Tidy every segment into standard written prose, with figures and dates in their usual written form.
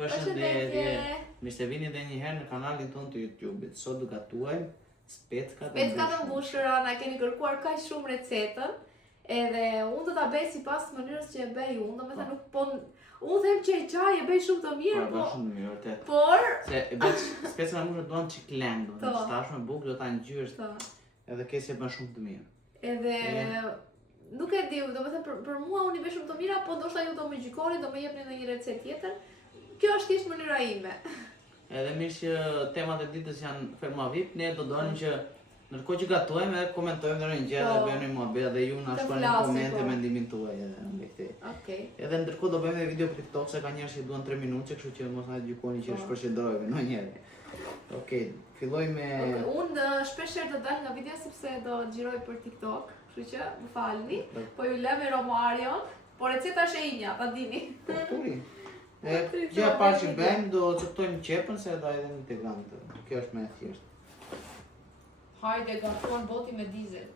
Përshëndetje. Mirë se vini edhe një herë në kanalin tonë të YouTube-it. Sot do gatuajmë speckat të mbushura. Na keni kërkuar kaq shumë recetën. Edhe unë do ta bëj sipas mënyrës që e bëj unë, domethënë nuk po unë them që çaj e bëj shumë të mirë, po shumë të mirë vërtet. Por se e bëj speckat e mbushura duan çik lëng, domethënë tashmë bukur do ta ngjyrsh. Edhe kesi e bën shumë të mirë. Edhe nuk e di, domethënë për mua unë i bëj shumë të mira, po ndoshta ju do më gjykoni, do më jepni ndonjë recetë tjetër. Kjo është thjesht mënyra ime. Edhe mirë që temat e ditës janë ferma VIP, ne do donim që ndërkohë që gatuajmë edhe komentojmë ndonjë gjë dhe bëjmë një muhabet dhe ju na shkruani në komente mendimin tuaj edhe mbi këtë. Okej. Edhe ndërkohë do bëjmë edhe video për TikTok se ka njerëz që duan 3 minutë, kështu që mos na gjykoni që shpërshëndrojmë ndonjëherë. Okej, filloj me unë shpeshherë do dal nga video sepse do xhiroj për TikTok, kështu që më falni, po ju lëm Romarion, po receta është e imja, ta dini. Gjëja parë që bëjmë do coptojmë qepën se do edhe në Tiranë. Kjo është më e thjeshtë. Hajde, gatuan boti me dizel.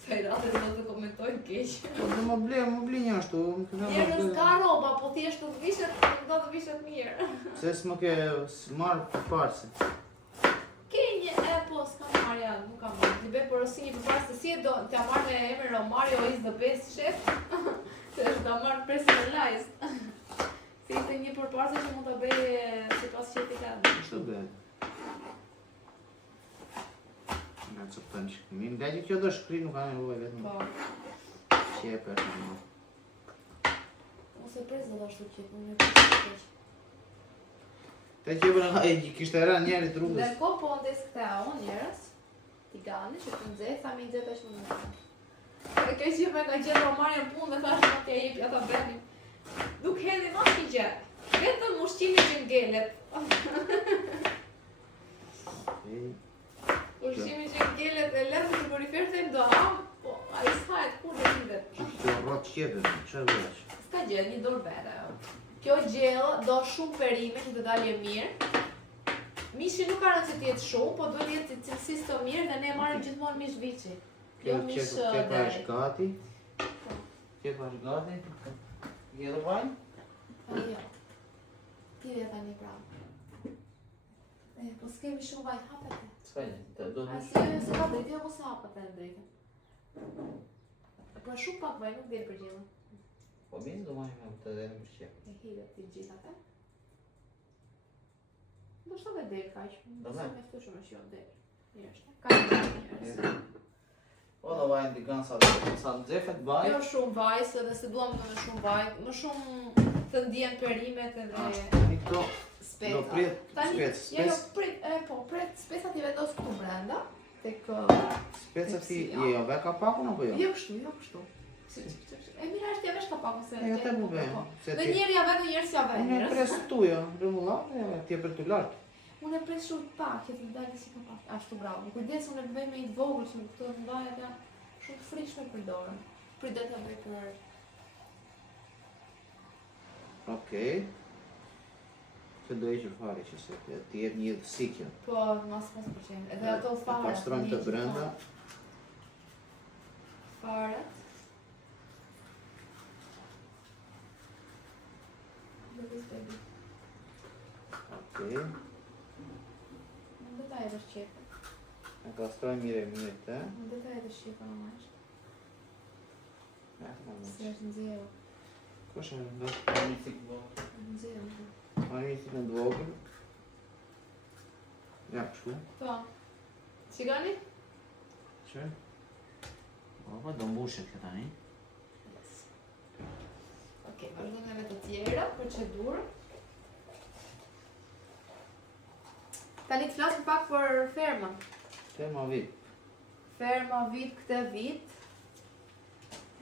Se i rrate do të komentojnë keq. Po dhe më ble një ashtu. Njerëz ka roba, po thjesht nuk vishet, do të vishet mirë. Se s'më ke marrë përparse. Ke një po s'ka marrja, nuk ka marrë. Ti bëj porosi një përparse, si e do t'ja marrë me emrin Romario is the best chef. Se është ta marrë personalized. Si ishte një përparse që mund ta bëj sipas që ti ka. Ç'do bëj? Nga coptojmë që këmin, nga që kjo do shkri nuk ka nevojë vetëm. Po. Qepë është në. Ose presë do ashtu qepë, unë e presë të keq. Te qepën e kishte era njerit rrugës. Ndërkohë po ndes këta unë njerës, tigani që të nxeh, sa mi nxeh tash më në. E kjo që me ka gjetë Romario në punë dhe thash ma t'ja jepi ata bënim. Nuk hedhi ma t'i gjë, vetëm ushqimi që ngelet. Ushqimi që ngelet e lërë që përifer të do po a i s'hajt kur dhe hidet. Kjo rrotë qepën, që vësh? S'ka gjë, një dorë vete. Kjo gjellë do shumë perime që të dalje mirë. Mishi nuk ka rënë që t'jetë shumë, po duhet jetë cilësisë të mirë dhe ne marrim gjithmonë mish vici. Kjo qepa është gati. Qepa është gati. Gje dhe vaj? Jo. Ti dhe tani prapë. Po s'kemi shumë vaj, hapete. S'ka një, do të Se ka drejtë, jo mos e hapete në drejtë. Po shumë pak vaj, nuk dhe për gjellë. Po minë do majhë të dhe në mëshqepë. E hidet ti gjithate. Do shto dhe derë kaq, nëse me ftu shumë është jo derë. Mirë është, ka një njërës. O do vajnë dikan sa nxefet vaj. Jo shumë vaj, se dhe se duam të me shumë vaj, më shumë të ndjen perimet edhe këto speca. Do prit spec. Jo, prit specat i vendos këtu brenda, tek specat ti jo ve kapakun apo jo? Jo kështu. E mira është ja vesh kapakun se. Jo të më bëjmë. Dhe njerë ja vetë, njerës ja vetë. Unë e pres tu jo, rëmullat, ti e për të lartë. Unë e pres shumë pak, që të dalë si kapak. Ashtu bravo. Kujdes unë e bëj me i të vogël, që më këto të mbajet ja shumë të frishme për dorën. Pritet të bëj për... Okej. Se do e që fare që se ti jep një jetësi kjo. Po, mas përqenë. Edhe ato faret. Pastrojmë të brenda. Faret. Okej. Në dhe ta edhe shqepë. E kastroj mire të. Në dhe ta edhe shqepë në mash. Se është në zero. Kosh e në një cikë vogël. Në zero. Marrë një cikë në dvogël. Ja, kështu. Po. Shikoni? Që? Po, do mbushet këta tani. Okej, vazhdojmë me të tjera, procedurë. Tani të flasëm pak për fermën. Ferma VIP. Ferma VIP këtë vit.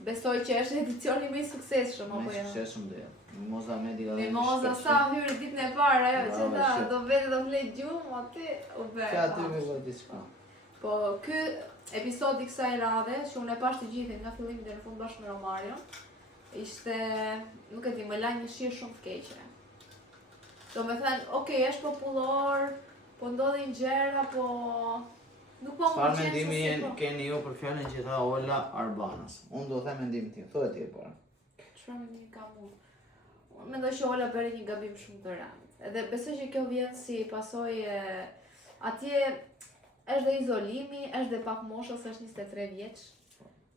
Besoj që është edicioni më i suksesshëm apo jo? Më i suksesshëm dhe. Mimoza Medica. Mimoza sa hyri ditën e parë ajo që ta do vete do flet gjumë aty u bë. Ka aty me vë diçka. Po ky episodi i kësaj radhe, që unë e pash të gjithin nga fillimi deri në fund bashkë me Romarion, ishte, nuk e di, më la një shirë shumë të keqe. Do me thënë, okej, është popullor, po ndodhin gjëra, po nuk po më Çfarë mendimi keni ju për fjalën që tha Ola Arbanës? Unë do të them mendimin tim. Thuaj ti para. Çfarë mendimi kam unë? mendoj që Ola bëri një gabim shumë të rëndë. Edhe besoj që kjo vjen si pasojë atje është dhe izolimi, është dhe pak mosha se është 23 vjeç.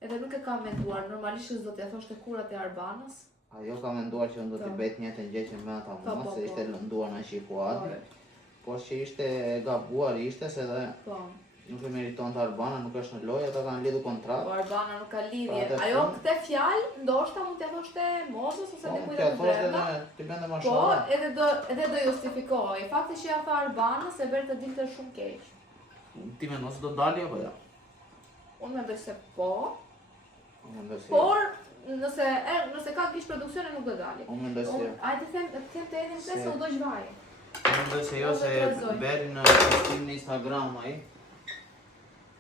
Edhe nuk e ka menduar, normalisht s'do t'ja thoshte kurat e Arbanës. Ajo ka menduar që unë do t'i bëjt njëjtën gjë që me ata mua, se ishte lënduar në Shikuadi. Por që ishte gabuar ishte se dhe nuk e meriton të Arbana, nuk është në lojë, ata kanë lidhur kontratë. Po Arbana nuk ka lidhje. Ajo këtë fjalë ndoshta mund t'ja thoshte Mozës ose dikujt të brenda. Ti bënte më Po, shumë. edhe do justifikohej. Fakti që ja tha Arbanës e bëri të dilte shumë keq. Ti mendon se do dalë apo jo? Unë mendoj se po. Unë mendoj se. Por nëse ka kish produksione nuk do dalë. Unë mendoj se. Hajde them të edhim se u do zhvaj. Unë mendoj se jo se beri në postim në Instagram ai.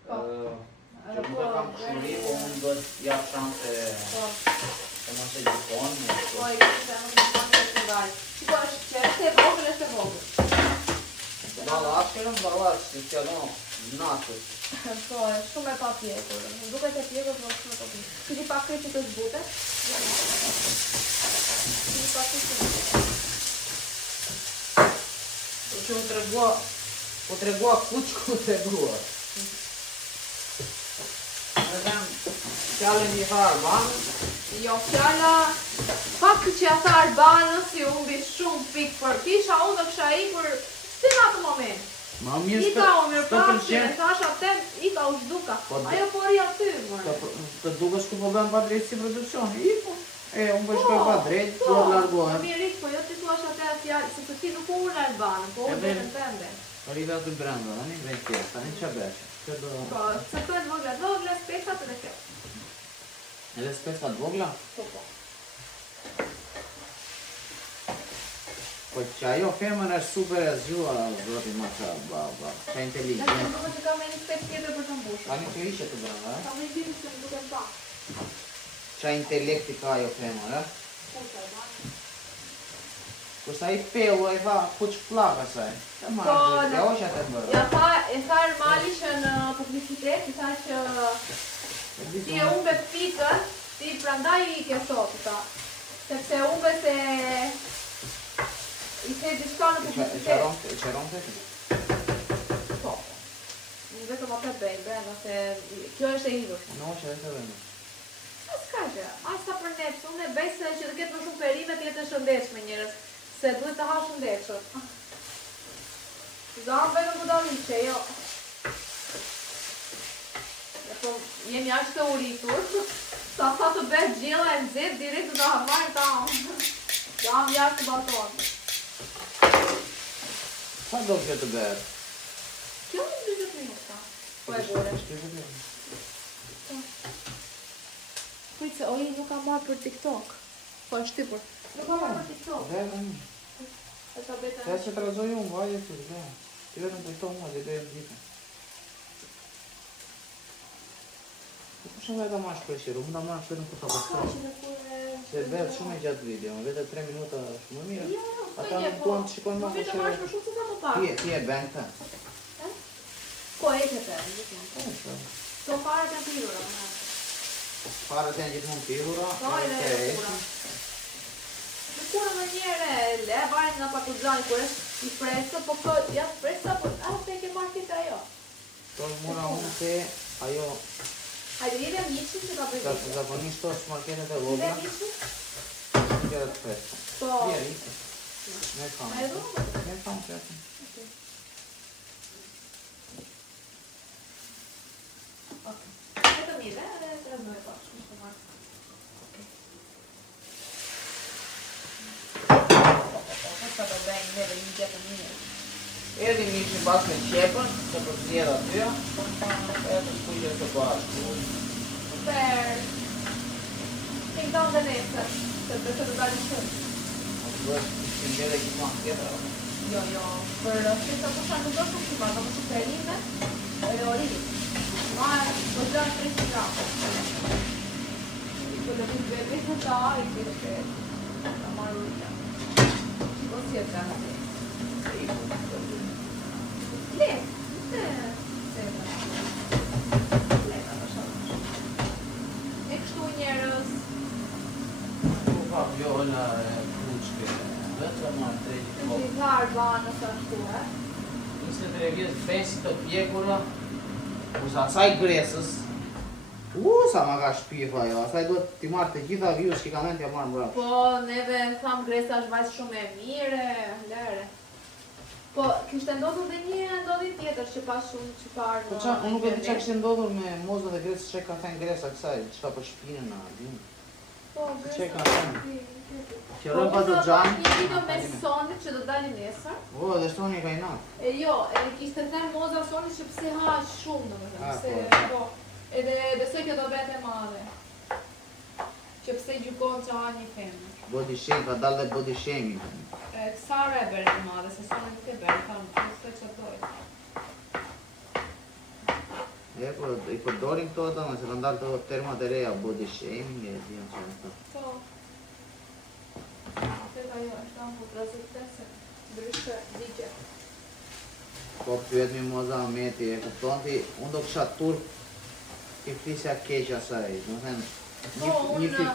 Që nuk e kam këshuri, po unë do t'jap shanse të mos e gjithon. Po, i kështë të nuk gjithon të të dalë. Shiko, që është e vogël, është e vogël. Dalla ashkerën, dalla që t'ja do natës. Po, shumë e pa pjekur. Më duket e pjekur, po shumë e pa pjekur. Kështi pak kërë që të zbutet. Kështi pak kërë që të zbutet. Që u tregua kuqku u tregua. Në dhem, fjallën i tha Arbanës. Jo, fjalla, fakti që ja tha Arbanës i umbi shumë pikë për kisha, unë dhe kësha ikur, si në atë moment. Ma mirë Ika o mirë pashë, e thash atem, ika u shduka. Ajo pori aty, mërë. Të duke shku po bënë pa drejtë si produksioni, iko. Unë po shkoj pa drejtë, po largohem. Po, mirë iko, jo ti thuash atë e fjallë, se të ti nuk unë në Arbanë, po unë vetën tënde. Arriva aty brenda, tani vjen tjetër, tani ç'a bësh? Po, se të vogla, specat edhe kjo. Edhe specat vogla? Po, po. Po që ajo femër është super e zgjuar, zoti ma qa inteligent. Në të duke që ka me një spec tjetër për të mbushur. Ka një të ishe të brenda, Ka me një bimi se më duke në pa. Qa intelekti ka ajo femër, Po, që Arbanë. Kërsa i pellu e tha kuq plaka saj. E marrë gjithë, ja është atë bërë. E tha Ermali që në publicitet, i tha që ti e umbe pikën, ti prandaj i ke sot, ta. Sepse umbe se i the diçka në publicitet. Që ronë të ti? Po. Në vetëm atë brenda, se kjo është e hidhur. Në është e të vendu. S'ka që, as sa për nepës, unë e bej se që të ketë më shumë perimet jetë e shëndeshme njërës. Se duhet të ha shëndeshët. Zanë vetëm ku dalë që jo. Dhe po, jemi ashtë të uritur. Sa të bëhet gjela e nëzit, direkt të da marrë ta unë. Jam jashtë të baltonë. Sa do që të bëhet? Kjo në 20 minuta. Po e bure. Kujtë se oji nuk ka marrë për TikTok. Po e shtypur. Nuk ka marrë për TikTok. Dhe dhe një. Te që të razoj unë, vaje të dhe. Ti vetëm të këto mua, dhe dhe e gjithë. Po shumë e ka marrë shpreshiru, më da marrë shpreshiru në këto përstro. Se bëhet shumë e gjatë video, më vete 3 minuta shumë mirë. Ata nuk duan të shikojnë më të marrë shumë se sa më parë. Ti e bën të. Po e që të, gjithë. To farët janë pirura. Farët janë gjithmonë pirura. Po edhe e kura. Në kura më njere, le varet nga patuzani, kur është i freskët, po këto janë freskët, po te ke marrë tjetë ajo. To mura unë se ajo... Hajde, jeve miqin që ka bëjtë. Zakonisht to marketet e vogla. Jeve miqin? Nuk edhe të freskët. Po. Jeri. Me kam. A e do? Me kam që Vetëm i dhe, edhe të rëzme e pashë, në të marrë. Sa të bëjnë neve një gjithë një. Edhe miqin pas me qepën, që për të njëra tyja, edhe të shkujtë të bashkë. Super. Të këtonë dhe nesër, se të të dalë shumë. Më të bërë që një dhe gjithë manë tjetër. Jo, për që të pusha nuk do shumë shumë, do më shumë perime, edhe orinë. Ma e po gjërë 300 gramë. Po dhe të bebe të ta, i të të të marrë uria. Po si e të të të. Let, e kështu njerës. Nuk ka vjolla e kuqke. ka Arbanës ashtu, e? 23 vjeç, 5 të pjekura, kurse asaj Gresës, sa ma ka shpifa jo, asaj duhet t'i marrë të gjitha views që ka men t'ja marrë mbrapsht. Po, neve tham Gresa është vajzë shumë e mire, lere. Po, kishte ndodhur dhe një ndodhi tjetër që pas shumë që parë Po qa, unë nuk e di qa kishte ndodhur me Mozën dhe Gresës që ka thënë Gresa kësaj, qka për shpinën a, din. Po, Gresa Që ka thënë? Që Po, rojnë pa unë të do gjanë. një video me Sonit që do dali nesër. O, dhe Soni ka i natë. Jo, edhe kishte thënë Moza Sonit që pse ha shumë, domethënë, pse, po, edhe se kjo do bete madhe. Që pse gjukon që ha një femër. Body shame, ka dalë dhe body shaming. Sara e bere të madhe, se Soni nuk e bere, thamë, nuk se që dojë. E, po, i përdorin këto ata, se kanë dalë të termat e reja, body shaming, e dhjën që në të. Po. Teta jo, është anë po prezentese, ndryshë ligje. Po, pyet mi Moza Ahmeti, e kupton ti, unë do kësha turp, ti flisja keq asaj, do më thënë, Po, unë,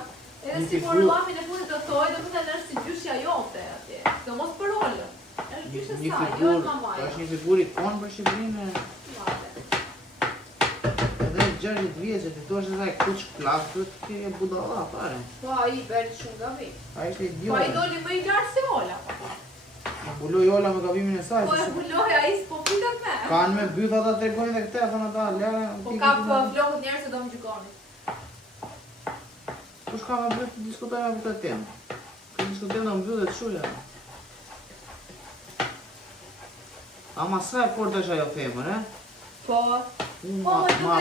edhe si por llamin e punit të thoj, do më thënë është si gjyshja jote atje, do mos për rollë. Është gjyshja saj, jo e mamaja. është një figur ikon për Shqipërinë. Edhe 60 vjeçë, ti thua se ai kuç plakut, ke budalla fare. Po, ai bërë shumë gabim. Ai ishte Po, idiot. ai doli më i lartë se Ola. Ma mbuloi Ola me gabimin e saj. Po, e mbuloj, ai s'po pritet me. Kanë me byth ata tregojnë dhe këte, thonë ata, lere... Po, ka flokët njerë se do më gjykoni. Po shka me byth të diskutojme për këtë temë. Këtë diskutojme do më byth dhe të shuja. Ama sa e fort është ajo femër, e? Po, Ma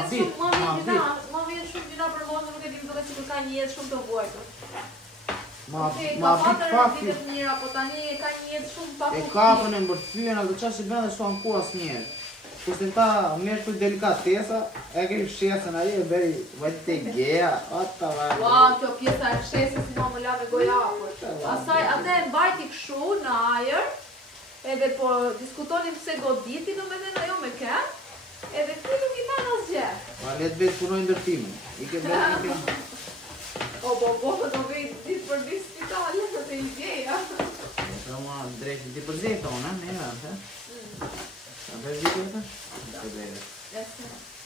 vit ma vjen shumë gjina për mosë, nuk e dim duke që ka një jetë shumë të vojtë. Ma Okej, vit ka patër fakti. vitet mira, po tani ka një jetë shumë pa E kapën e mbërthyen ato çfarë si bën dhe s'u anku asnjëherë. Kurse ta merr këtë delikatesa, e ke fshesën ai e bëri vajte geja, ata va. Ua, kjo pjesa e fshesës si ma më la me gojapur. Asaj, atë e mbajti këshu në ajër, edhe po diskutonim se goditi, do me dhe ajo me kë, edhe ti nuk i thanë asgjë. Ma le të vetë punoj ndërtimin. I ke bërë, i ke... O, do vej ditë për ditë spitale, të i gjeja. Pra ma drejt ti përzej tonë, ne atë. A vesh di këtë? Da.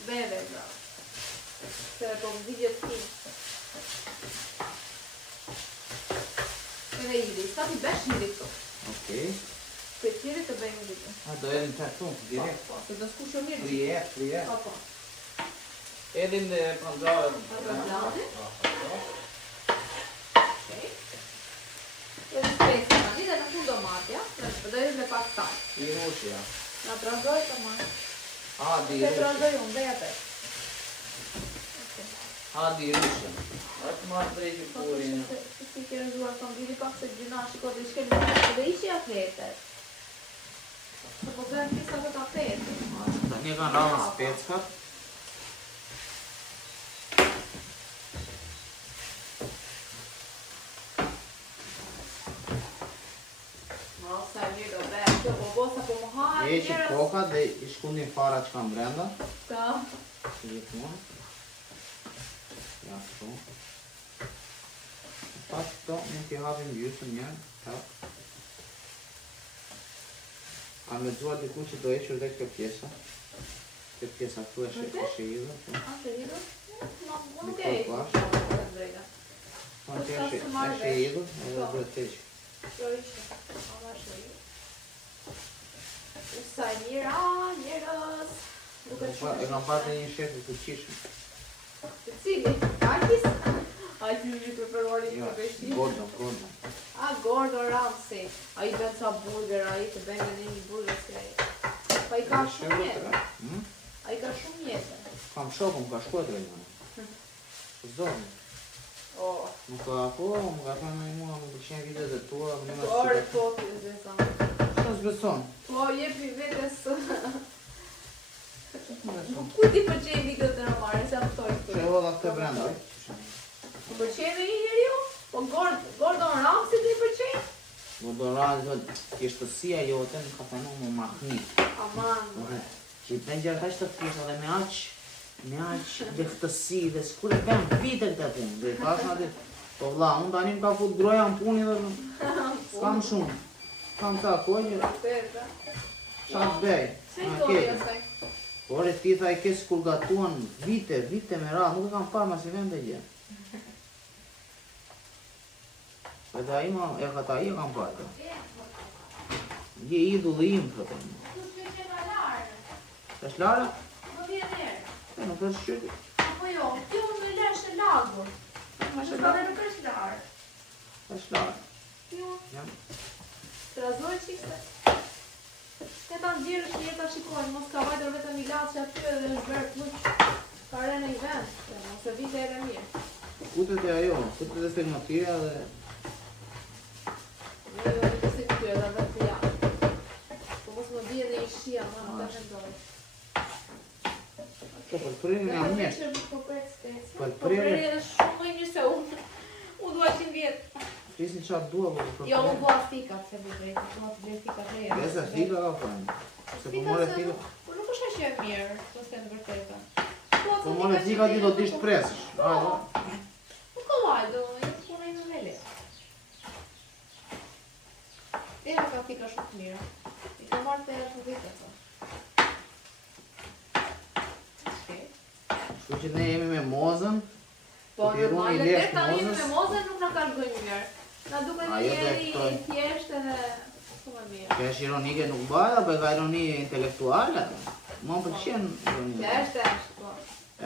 Beve, bravo. Se po më digjet ti. Edhe Iri, sa ti besh Iri këto? Okej. Për tjeri të bëjmë Iri. A do edhin të këtu, direkt. Po, se do s'ku shumë mirë. Frijet. Po. Edhin dhe panxarët. Panxarët. Edhe spesë tani dhe në fund do matja, do edhe me pak sal. I rushja. Na trazoj të marrë. Hadi Se trazoj unë, dhe jatë. Hadi rushja. Atë marrë drejt i purin. Si ke rëzuar të mbili pak se gjina shiko dhe ishke në dhe ishi atletet. Se po bëhem pisa të tapetit. Tani kanë rama speckat. Sa e mirë do bëhem, kjo bobosa po më hajë E që koka dhe i shkundin fara që kam brenda. Ta. Si gjithmonë. Ja, këtu. Pas këto, mund t'i hapim gjysën njërë. Tak. Kam lexuar diku që do hequr dhe kjo pjesa. Kjo pjesa këtu e shihur. A, shihur? Nuk e Po që e shihur, edhe duhet të heqë. Kjo ishte, ama shihur. Usa e mira, njerës. E kam patë një shef të fuqishëm. Të cili? Akis? Ajë një preferuari një Jo, përveshi. Gordon. A, Gordon Ramsay. A i bën ca burger, a i të bën edhe një burger si a i. Pa i ka shumë jetë. A i ka shumë jetë. Kam shokëm, ka shkuat e një. Zonë. Më ka po, më ka thënë i mua, më përqenë videot e tua, më një më Ore, po, të zesa. Shka s'beson? Po, jepi vetes. Kujt i përqenë videot e në marë, se apëtoj këtu. Që e hodha këtë brenda. Të përqenë dhe një njeri ju? Po, Gordon Ramsay të i përqenë? Gordon Ramsay, kjeshtësia jote më ka thënë më mahnit. Aman, Që i bën gjerë aq të thjeshta dhe me aq lehtësi dhe s'kur e bën vite këtë punë. Dhe i thash atë, po vlla, unë tani më ka fut groja në punë dhe s'kam shumë. Kam ta kohë, Vërtet, qa të bej? Se i dojë asaj. Por e ti tha i kesë kur gatuan vite me ra, nuk e kam parë ma si vend e gjë. Edhe a ima, e ka ta i e kam parë. Je idulli im, thotë. Tu shkë nga larë. Është Lara? Më vjen njerë. E nuk është qyri. Apo jo, ti unë me lesh e lagur. Ma që ka dhe nuk është larë. Është Lara. Ti unë. Jam. Trazoj qikse. Te ta ndjirë që jeta shikojnë, mos ka vajtër vetëm i latë që aty edhe është bërë pluq. Ka rene i vend, mos e vite e mirë. Kutet e ajo, kutet e stigmatira dhe... Jo, nuk e stigmatira dhe vetë të janë. Po mos më bje dhe i shia, ma më të shëndoj. Po për pririn jam mirë. Po Për pririn edhe shumë më i mirë se unë. Unë dua 100 vjetë. Prisni qatë dua, po për Jo, unë dua fikat, se bu drejtë. Unë të drejtë fikat reja. Besa fika ka fajnë. Se po more fika... Po nuk është që e mirë, të se në vërteta. Po more fika ti do t'isht presësh. Nuk ka vajdo, e të punaj në vele. Era ka fika shumë të mirë. I ka marrë të erë të vite, të. Shku që ne jemi me mozën. Po, ti runi normale, lesh dhe ta jemi mozës. me mozën nuk na ka shgojnë mirë. Na duke një Ajo do e njeri kuptoj. thjesht edhe shumë mirë. Që është ironike nuk bëhet, apo e ka ironi intelektuale? Më pëlqen ironia. Është, po.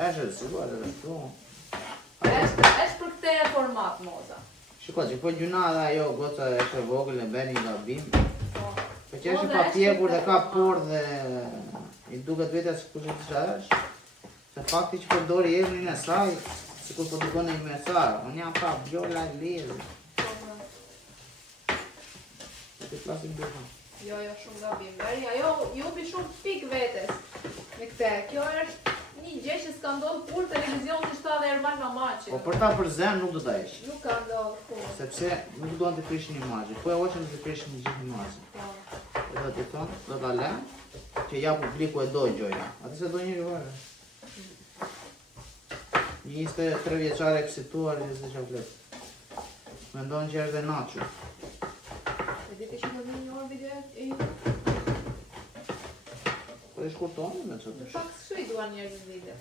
Është, sigur, edhe këtu. Është për këtë format moza. Shiko, që po gjuna dhe ajo goca është e vogël e bën një gabim. Po. Po që është pa pjekur dhe ka por dhe i duket vetë se kush çfarë është. Se fakti që përdori emrin e saj, sikur po dukon një mesazh, unë jam pa Vjolla Lezë. Të flasim duha. Jo, shumë gabim. Bari, ajo jupi shumë pik vetes me këtë. Kjo është një gjë që s'ka ndodhur kur televizion si shtatë Erman Mamaçi. Po për ta përzen nuk do ta heq. Nuk ka ndodhur kur. Sepse nuk duan të prishin imazhin. Po e hoqën të prishin gjithë imazhin. Po. E do të thonë, do ta lë që ja publiku e do gjoja. Atë se do njëri vare. Një 23 vjeçare eksituar e se çfarë flet. Mendon që është e naçur. E di që do një orë video e ju. Po e shkurtoni me Në çfarë. fakt kështu i duan njerëzit video.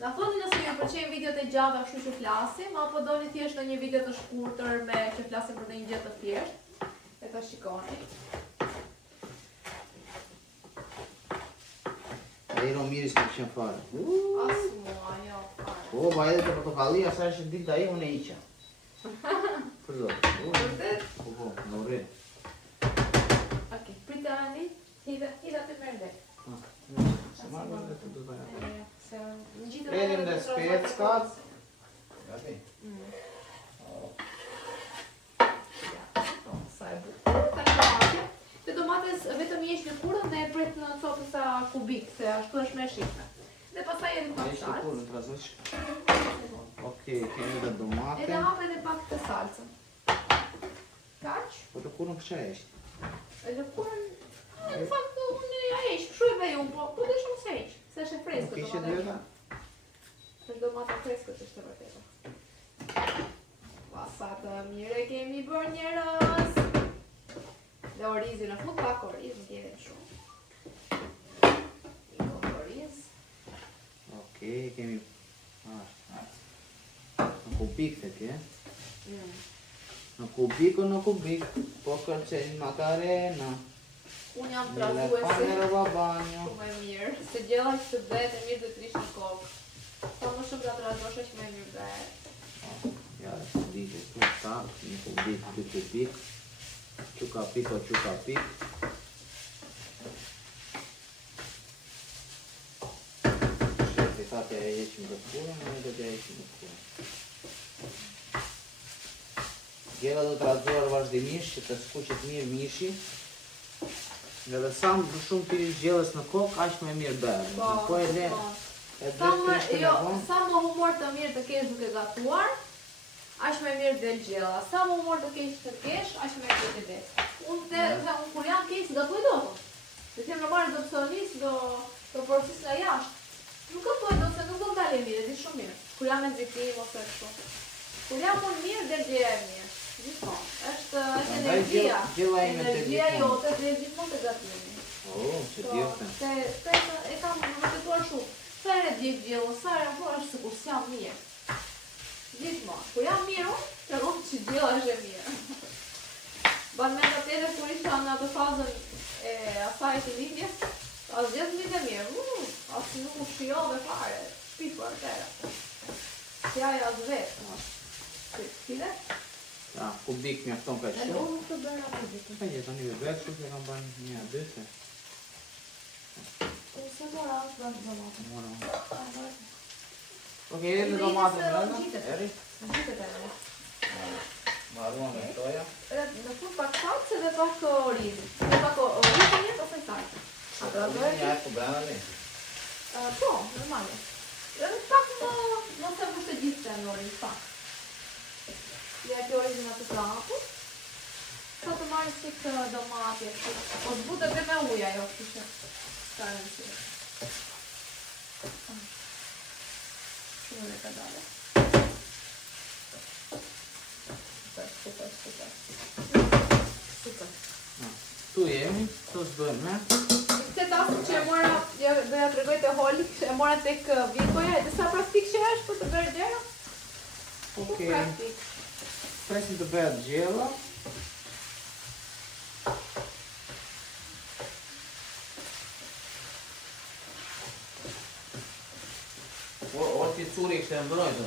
Na thoni nëse ju pëlqejnë videot e gjata kështu që flasim, apo doni thjesht në një video të shkurtër me që flasim për një gjë të thjeshtë. E ta shikoni. Ai Romiris ka qenë fare. As mua, jo, fare. Po, ba edhe të portokallia sa është ditë ai unë e iqa. Përdor. Vërtet? Po, në rri. Okej, pritani. Hida të merde. Se marrë dhe të bëja. Se në gjithë Predim dhe speckat. Gati. Sa e bukur. Tani domate. Te domates vetëm i heq në kurrë dhe e pret në copë sa kubik, se ashtu është më e shitme. Dhe pastaj edhe pak Ishte salcë. kurën të razosh. Okej, kemi dhe domate. Edhe hap edhe pak të salcën. Kaq? Po të kurën kësha eshte. Edhe kurën në fakt unë ja heq, kështu e bëj unë, po dhe shumë se heq, se është e freskët Nuk ishe domate. dhjeta? Është domate freskët është e vërtetë. Pa sa të mire kemi bërë njerëz. Dhe orizi në fund pak oriz, nuk jeve shumë. I kohë oriz. Okej, kemi... Në kubik të ke. Në kubik o në kubik, po kërcen makarena. Unë jam Nelle trazuese. pane roba bagno. Shumë e mirë. Se gjella që të bëhet e mirë dhe të rish në kokë. Sa më shumë da të razoshe që më e mirë bëhet. Ja, kubik e tu, tak, një kubik, dy kubik. Quka pik o quka pik. Shefi thate e heqim dhe kurën, e do të heqim dhe kurën. Gjera do të razuar vazhdimisht që të skuqet mirë mishi. Edhe sa më shumë të rish gjellës në kokë, aq më e mirë bëhet. Po e le, e Sa dhe më, të jo, vonë. sa më humor të mirë të kesh duke gatuar, aq më e mirë del gjella. Sa më humor të kesh të kesh, aq më e mirë të del. Unë kur jam keq gatuaj dot. Se them normal do psonis, do porsis nga jashtë. Nuk gatuaj dot se nuk do dalë mirë, di shumë mirë. Kur jam me nxitim ose kështu. Kur jam unë mirë, del gjëja e mirë. Gjithmonë. Është energjia. Energjia jote dhe gjithmonë të gatimi. Që djefte. Se e kam vërtetuar shumë. Sa herë djeg gjellë, sa herë po është sikur s'jam mirë. Gjithmonë. Kur jam mirë unë, tregon që gjella është e mirë. Ban me të tjere kur isha në atë fazën e asaj të lindjes, as gjithë një të mirë. Asë nuk u shijove fare. Shpifër tëra. Sjaja as vetë. Kile? Ja, kubik mjafton ka shumë. Unë nuk të bërë atë kubik. Ka një të një bebek, shumë që kam banë një adyse. Se mora është bëndë domatë. Mora. Ok, e në domatë në rënda? Eri? Gjitet e në. Maruan me toja. Në fund pak salce dhe pak orizi. Dhe pak orizi njët ose salce. Një e ku brenda një? Po, normale. Dhe pak në se vështë gjithë të në orizi, pak. Ja që orizi në të plapu. Sa të marrë si këtë domati. O të bute dhe me uja jo, kështë. Shumë dhe ka dale. Super. Tu jemi, tu s'bëjmë me. Këtë tasën që e mora, dhe ja të regoj të holi, e mora tek Vikoja, e disa praktik që është për të bërë gjera? Ok. Presim të bëhet gjella. O ti curi kështë e mbrojtë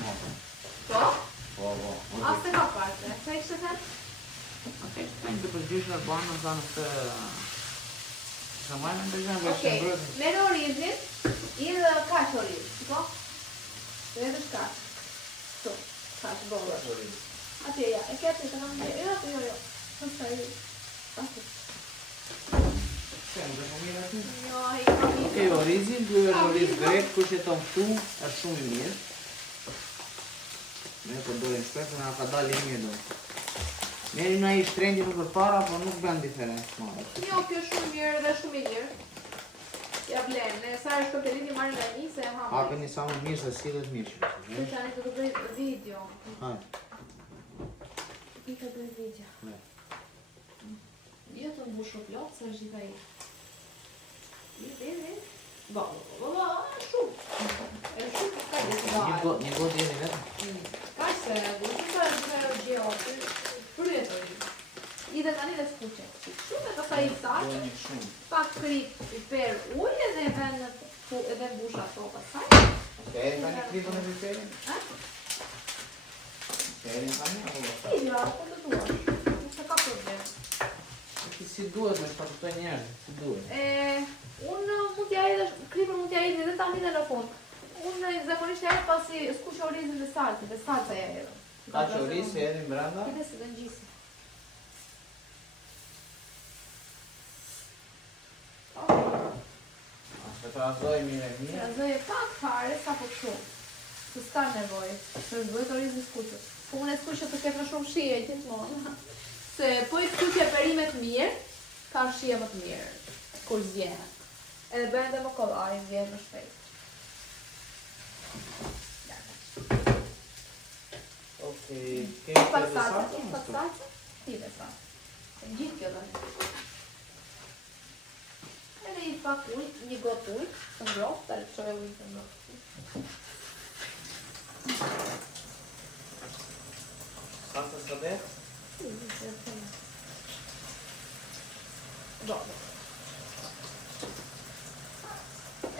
në? Po? Po. Asë të ka parte, që i kështë të të? Ok, shtë të përgjysh në banë në zanë të... Shëmajnë në ndërgjën, bërë kështë e mbrojtë. Merë orizin, i dhe kash oriz, shiko? Dhe dhe shkash. Tu, kash, bërë. Kash oriz. Atje, ja, e kërë të kam dhe, jo. Kësta i, asë. Se, më dhe mirë aty? Jo, i kam i. Ok, orizin, du e oriz grek, kush e tonë këtu, është shumë i mirë. Ne përdojnë shpesh, nga ka dalë i mirë do. Merim na i shtrendi nuk për para, po nuk bën diferencë marrë. Jo, kjo shumë mirë dhe shumë i mirë. Ja blenë, ne sa e shkëpërin i marrë nga një se e hamë. Hape një sa më mirë se sillet mirë që Që që anë të bëjt video. hajde. I të bëjt video. Jo të mbushu plot, se është gjitha i. I. Ba, shumë. E shumë ka gjitha. Një god jeni vetë? Ka se, shumë ka gjitha gjeo, përjetoj. I dhe tani dhe s'kuqe. Shumë e ka sa i sarë. Pak krip, piper, ujë edhe edhe mbusha to pasaj. Ok, e tani kripën e piperin? Piperin tani apo pasaj? Jo, po të duash. Nuk se ka problem. Si duhet me shpatutoj njerëz, si duhet? Unë mund t'ja edhe, kripën mund t'ja edhe dhe tani dhe në fund. Unë zakonisht ja edhe pasi s'kuqe orizin dhe salca ja edhe. Ka që oriz se edhe mbranda? Kite se dhe njësi. Se trazoj mire mirë. Trazoj e pak fare sa po shumë. Së s'ka nevoj. Se s'duhet oriz dhe s'kuqës. Po unë e s'kuqë të ketë në shumë shije gjithmonë. Se po i t'kuqe perimet mirë, ka shije më të mirë. Kur zjenë. Edhe bëhen dhe më kollaj, zjenë më shpejt. Ok, kemi Pak të salca, salca? pak salca? Ti dhe salca. Gjithë kjo dhe një. Edhe i pak ujt, një gotë ujt, të ngrohtë, të lëpëshove ujt të ngrohtë. Salca së dhe? Do.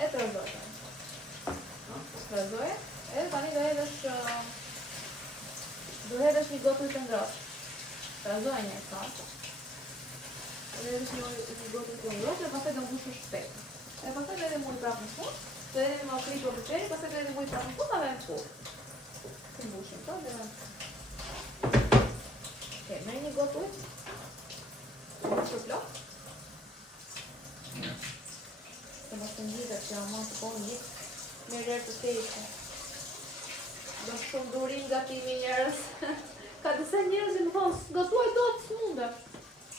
E të rëzojë. Të rëzojë, edhe tani do hedhësh një gotë ujt të ngrohtë. Të rëzojë një salca. Edhe edhe një gotë të ngrohtë, dhe pasaj do mbushu shpejt. E pasaj do edhe muj prapë në fund, do edhe më kripë për peri, pasaj do edhe muj prapë në fund, dhe në fund. Të mbushim to, dhe në fund. Ok, merë një gotë ujtë. Mbushu plot. Se mos të njitet që ama të kohë njitë. Me rrë të tejtë. Do shumë durim nga timi njërës. Ka disa njërës i më thonë, gatuaj do të s'munde.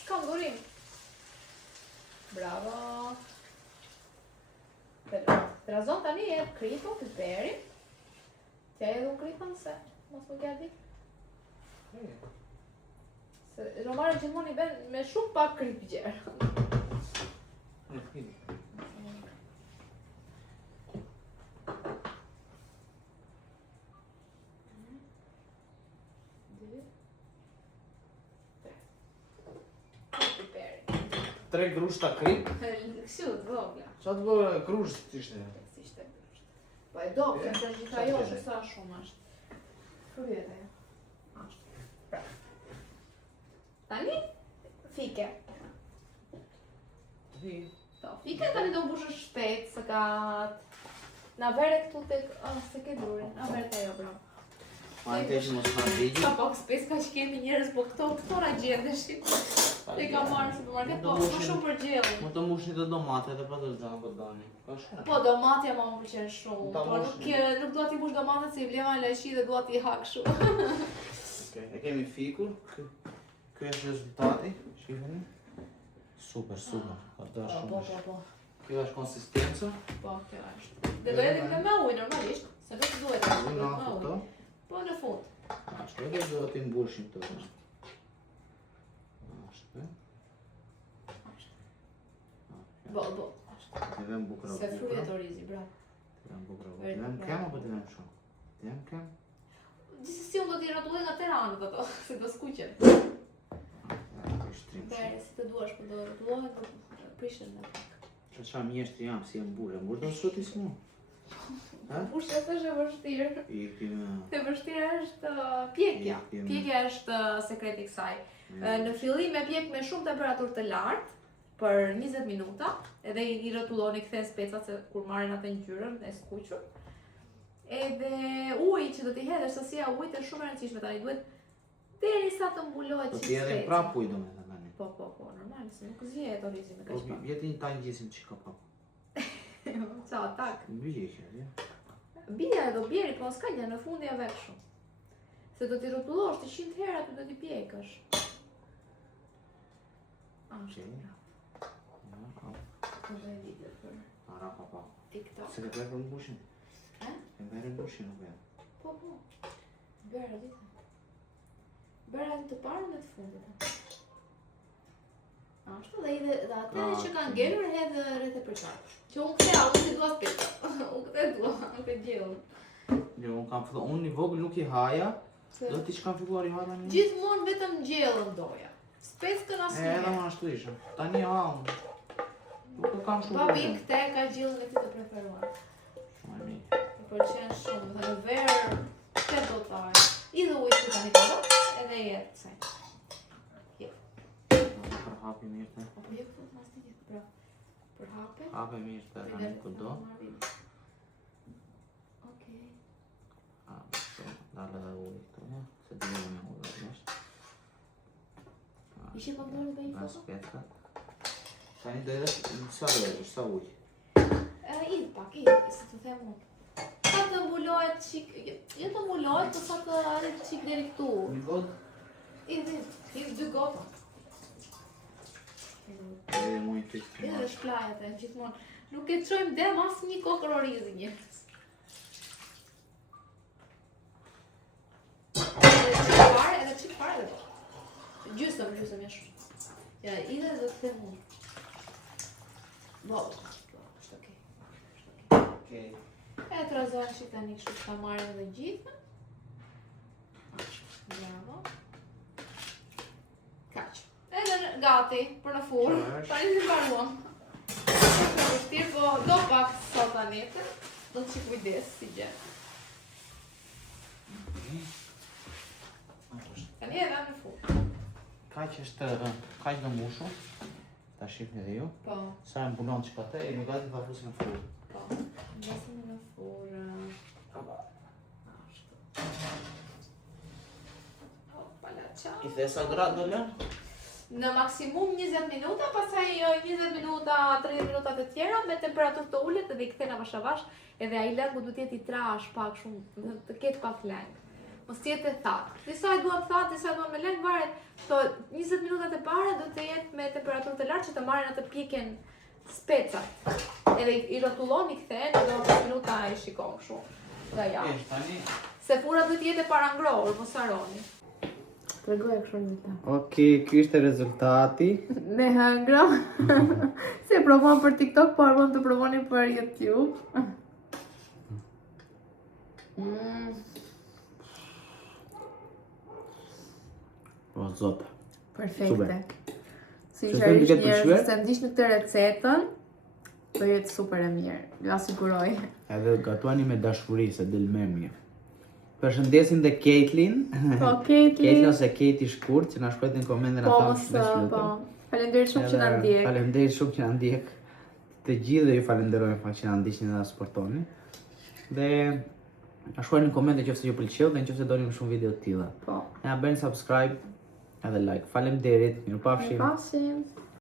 Kam durim. Bravo. Trazon tani e kripën, piperin. Tja edhe unë kripën se mos më gja dit. Se Romare gjithmonë I bën me shumë pak krip gjerë. Tre grushta krip? Kështu, vogla. Qa të vogla grusht ishte? Ishte grusht. Po e do, kësë gjitha jo që sa shumë është. Fryet ajo. Ashtë. Pra. Tani, fike. Fike tani do mbushë shpejt, se ka... Na vere këtu tek... se ke durin, na vere të ajo, bro. Ma në të që mos në digji? Ka pak spes ka që kemi njerës, po këto na gjendeshin. E ka marrë në supermarket, po më shumë për gjellin. Më të mushni të domate dhe pa të zhanë për dani. Po domatja ma më përqenë shumë, po nuk dua t'i mush domatet se I bleva në lajqi dhe dua t'i hak shumë. E kemi fikur, kjo është rezultati, shifeni. Super. Po. Kjo është konsistenca. Po, kjo është. Dhe do edhe me ujë normalisht, se nuk duhet me ujë. Po në fund. Ashtu edhe do t'i mbushim të të. Bo. Të vem bukra. Se frujet orizi, bravo. Të vem bukra. Të vem kem apo të vem shumë? Të vem kem? Gjithsesi unë do t'i rrotulloj nga Tiranët ato, se do skuqen. Bere, si të duash, po do rrotullohet, do prishen në pak. Qa mjeshtri jam, si jam burë, mburë do sot I s'mu? Burë që është e vështirë. E vështirë është pjekja. Pjekja është sekreti kësaj. Në fillim e pjek me shumë temperaturë të lartë, për 20 minuta, edhe I rrotulloni kthen specat se kur marrin atë ngjyrën e skuqur. Edhe uji që do t'i hedhësh, sasia ujit është shumë e rëndësishme tani, duhet derisa të mbulohet çik speca. Do t'i hedhim prap ujë domethënë tani. Po, normal, se nuk zjehet orizi me kaq pak. Vjetin ta ngjisim çika pak. Qa, tak. Bie ja. Bia do bjeri, po s'ka gjë, në fund ja vek shumë. Se do t'i rrotullosh të 100 herë aty do t'i pjekësh. Ara papa. TikTok. Se ke bërë për mbushin? Ke bërë mbushin nuk e? Po. Bërë ditë. Bërë të parën dhe të fundit. Ashtu dhe atë që kanë ngelur hedhë rreth e përqarë. Që unë këte unë si dua speta. Unë këte dua, nuk e gjellë. Jo, unë kam filluar, unë I vogël nuk I haja. Do t'i që kam filluar I haja një? Gjithmonë vetëm gjellën doja. Speckën asnjë. Edhe më ashtu isha. Tani ha unë. Nuk e kam shumë. Babi këte ka gjellën e ti të preferuar. Shumë e mirë. I pëlqen shumë, dhe në verë, këtë do t'aj. I dhe ujtë që tani këto, edhe jetë kësaj. Për hapi mirë të. Po je këtu të mas të jetë, bra. Për hape. Hape mirë të tani këdo. Okej. Dalë dhe ujtë këto, ja. Se dhjë me ujtë dhe nështë. Ishe po përdojnë dhe I Nga foto? specat. Tani do edhe sa dojë, sa ujë? Idë pak, se të them unë. Sa të mbulohet qik, jo të mbulohet, po sa të arret qik deri këtu. Një gotë? Idë 2 gota. Edhe mu I fikë. Edhe shplajat e gjithmonë. Nuk e çojmë dem as një kokër orizi njerëz. Edhe çik fare do. Gjysëm jashtë. Ja, idë dhe të them unë. Është okej. Okej. E të razojnë që tani kështu të marrë dhe gjithë. Bravo. Kaq. Edhe gati, për në furë. Tani si paruam. Është vështirë, po do pak sot anetër. Do të që kujdes si gjë. Tani edhe në furë. Kaq do mushu. Ta shifni dhe ju. Po. Sa e mbulon që ka te, I më gati ta fusin në furë. Po. Mbesim në furë. Ashtu. Opala, ciao. I the sa gradë do lënë? Në maksimum 20 minuta, pastaj 20 minuta, 30 minuta të tjera me temperaturë të ulët dhe I kthena avash avash, edhe ai lëngu duhet jetë I trash pak shumë, të ketë pak lëng. Mos jetë e thatë. Disa e duan thatë, disa e duan me lëng, varet. To 20 minutat e para do të jetë me temperaturë të lartë që të marrin atë pjekjen specat. Edhe I rrotulloni kthehen, edhe 5 minuta I shikon kështu. Nga jashtë. Tani. Se fura duhet jetë e parangrohur, mos harroni. Tregoj kështu një ta. Okej, ky ishte rezultati. Ne hëngrëm. Se provon për TikTok, po arvon të provoni për YouTube. O zot. Perfekte. Shpresoj të Sinqerisht ketë njerëz pëlqyer. se ndiqni këtë recetën, do jetë super e mirë. Ju asiguroj. Edhe gatuani me dashuri se del më mirë. Përshëndesim dhe Caitlin. Po, Caitlin Caitlin. ose Kate i shkurt që na shkruajtë në komente na Po, thamë mos, shpesh po. lutem. Faleminderit shumë që na ndjek. Faleminderit shumë që na ndjek. Të gjithë dhe ju falenderojmë fakt që na ndiqni dhe na suportoni. Dhe na shkruani në komente nëse ju pëlqeu dhe nëse doni më shumë video të tilla. Po. Ja bëni subscribe edhe like. Faleminderit. Mirupafshim. Mirupafshim.